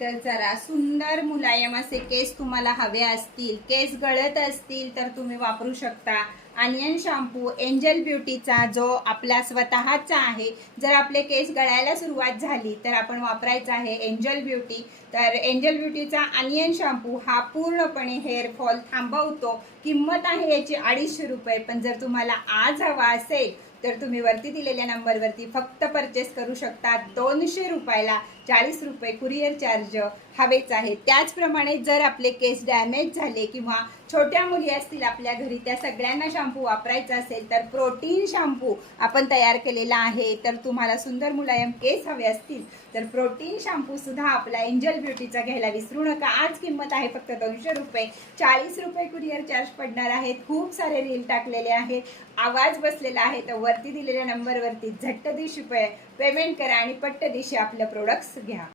तर जरा सुंदर मुलायम असे केस तुम्हाला हवे असतील, केस गळत असतील तर तुम्ही वापरू शकता अनियन शॅम्पू एंजल ब्युटीचा, जो आपला स्वतःचा आहे. जर आपले केस गळायला सुरुवात झाली तर आपण वापरायचा आहे एंजल ब्युटी. तर एंजल ब्युटीचा अनियन शॅम्पू हा पूर्णपणे हेअरफॉल थांबवतो. किंमत आहे याची 250 रुपये. पण जर तुम्हाला आज हवा असेल तर तुम्ही वरती दिलेल्या नंबरवरती फक्त परचेस करू शकता 200 रुपयाला. 40 रुपये कुरिअर चार्ज हवेच आहे. त्याचप्रमाणे जर आपले केस डॅमेज झाले किंवा छोट्या मुली असतील आपल्या घरी, त्या सगळ्यांना शॅम्पू वापरायचा असेल तर प्रोटीन शॅम्पू आपण तयार केलेला आहे. तर तुम्हाला सुंदर मुलायम केस हवे असतील तर प्रोटीन शॅम्पू सुद्धा आपला एंजल ब्युटीचा घ्यायला विसरू नका. आज किंमत आहे फक्त 200 रुपये. 40 रुपये कुरिअर चार्ज पडणार आहेत. खूप सारे रील टाकलेले आहेत, आवाज बसलेला आहे. तर वरती दिलेल्या नंबरवरती झट्ट दिवशी पेमेंट करा आणि पट्ट दिवशी आपलं प्रोडक्ट्स घ्या.